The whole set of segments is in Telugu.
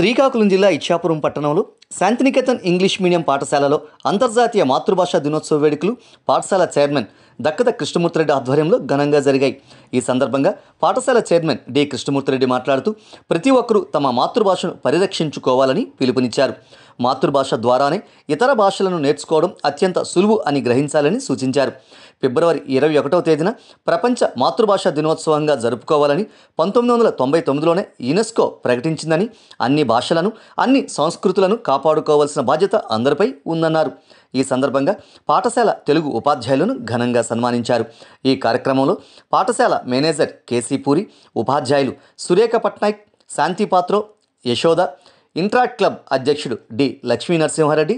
శ్రీకాకుళం జిల్లా ఇచ్చాపురం పట్టణంలో శాంతినికేతన్ ఇంగ్లీష్ మీడియం పాఠశాలలో అంతర్జాతీయ మాతృభాషా దినోత్సవ వేడుకలు పాఠశాల చైర్మన్ దక్కద కృష్ణమూర్తిరెడ్డి ఆధ్వర్యంలో ఘనంగా జరిగాయి. ఈ సందర్భంగా పాఠశాల చైర్మన్ డి కృష్ణమూర్తిరెడ్డి మాట్లాడుతూ ప్రతి ఒక్కరూ తమ మాతృభాషను పరిరక్షించుకోవాలని పిలుపునిచ్చారు. మాతృభాష ద్వారానే ఇతర భాషలను నేర్చుకోవడం అత్యంత సులువు అని గ్రహించాలని సూచించారు. ఫిబ్రవరి 21వ తేదీన ప్రపంచ మాతృభాషా దినోత్సవంగా జరుపుకోవాలని 1999లోనే యునెస్కో ప్రకటించిందని, అన్ని భాషలను అన్ని సంస్కృతులను కాపాడుకోవాల్సిన బాధ్యత అందరిపై ఉందన్నారు. ఈ సందర్భంగా పాఠశాల తెలుగు ఉపాధ్యాయులను ఘనంగా సన్మానించారు. ఈ కార్యక్రమంలో పాఠశాల మేనేజర్ కేసీ పూరి, ఉపాధ్యాయులు సురేఖ పట్నాయక్, శాంతిపాత్రో, యశోద, ఇంట్రాక్ట్ క్లబ్ అధ్యక్షుడు డి లక్ష్మీ నరసింహారెడ్డి,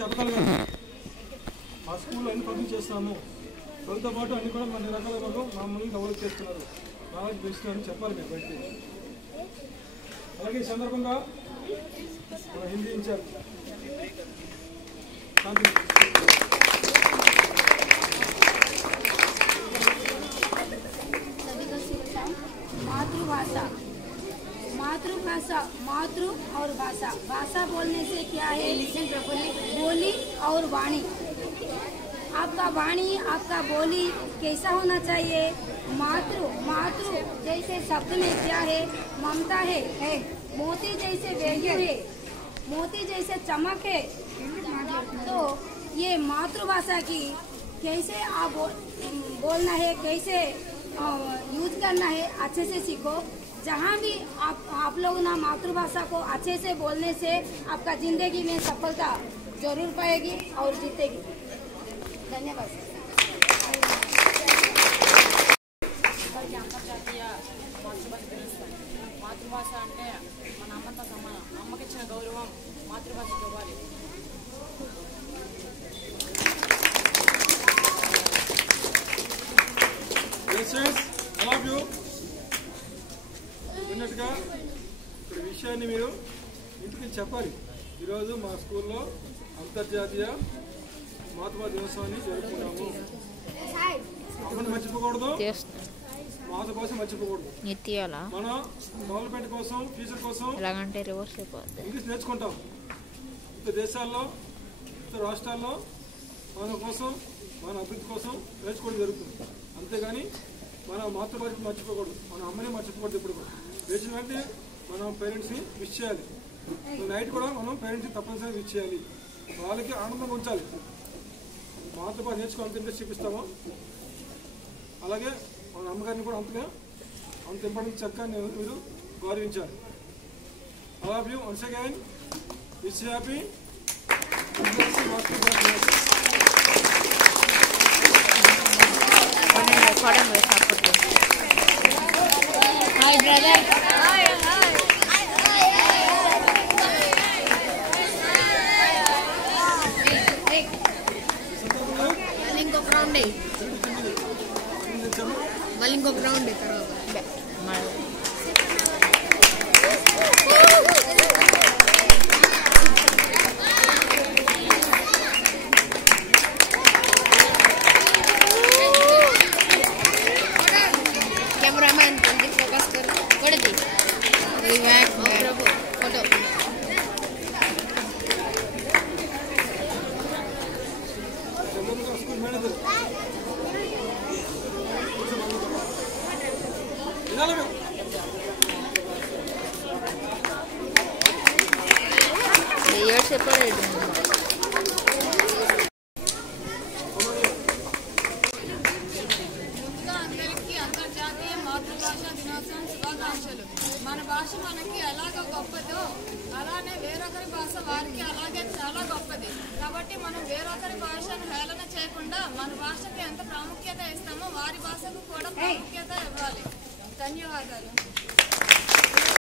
చెప్పాలి కదా. మా స్కూల్లో అన్ని పనులు చేస్తాము, చదువుతో పాటు అన్ని కూడా మన రకాల మమ్మల్ని డెవలప్ చేస్తున్నారు, నాలెడ్జ్ పెంచుతున్నారని చెప్పాలి మీరు బయట. అలాగే ఈ సందర్భంగా హిందీ ఇన్ఛార్జ్ मातृभाषा, मातृ और भाषा, भाषा बोलने से क्या है, बोली और वाणी। आपका वाणी, आपका बोली कैसा होना चाहिए? मातृ, मातृ जैसे शब्द में क्या है? ममता है, मोती जैसे वैल्यू है, मोती जैसे चमक है। तो ये मातृभाषा की कैसे आप बोलना है, कैसे यूज करना है, अच्छे से सीखो। जहाँ भी आप लोग ना मातृभाषा को अच्छे से बोलने से आपका जिंदगी में सफलता जरूर पाएगी और जीतेगी। धन्यवाद। మాతృభాష అంటే మన అమ్మతో సమానం. అమ్మకి ఇచ్చిన గౌరవం మాతృభాషకు ఇవ్వాలి. విన్నట్టుగా ఇప్పుడు విషయాన్ని మీరు ఇంటికి చెప్పాలి. ఈరోజు మా స్కూల్లో అంతర్జాతీయ మాతృభాషా దినోత్సవాన్ని జరుపుకున్నాము. అమ్మని మర్చిపోకూడదు, మాతృభాష మర్చిపోకూడదు. మనం డెవలప్మెంట్ కోసం, ఫ్యూచర్ కోసం ఇంగ్లీష్ నేర్చుకుంటాం. ఇతర దేశాల్లో, ఇతర రాష్ట్రాల్లో మన కోసం, మన అభివృద్ధి కోసం నేర్చుకోవడం జరుగుతుంది. అంతేగాని మన మాతృభాష మర్చిపోకూడదు, మన అమ్మని మర్చిపోకూడదు. ఇప్పుడు కూడా లేచిన వెంటనే మనం పేరెంట్స్ని విష్ చేయాలి. నైట్ కూడా మనం పేరెంట్స్ని తప్పనిసరిగా విష్ చేయాలి. వాళ్ళకి ఆనందంగా ఉంచాలి. మాతృభాష నేర్చుకోవాలి, అంత ఇంట్రెస్ట్ చూపిస్తామో అలాగే మన అమ్మగారిని కూడా అంత ఇంపార్టెంట్ చక్కగా మీరు గౌరవించాలి. I love you once again. Wish happy Hi brother. మళ్ళీ ఇంకొక రౌండ్ తర్వాత कैमरामैन जल्दी फोकस करो. కొడది ఫోటో స్కూల్ మేనేజర్ సెపరేట్ అంతర్జాతీయ మాతృభాషా దినోత్సవం శుభాకాంక్షలు. మన భాష మనకి ఎలాగో గొప్పదో అలానే వేరొకరి భాష వారికి అలాగే చాలా గొప్పది. కాబట్టి మనం వేరొకరి భాషను హేళన చేయకుండా మన భాషకు ఎంత ప్రాముఖ్యత ఇస్తామో వారి భాషకు కూడా ప్రాముఖ్యత ఇవ్వాలి. ధన్యవాదాలు.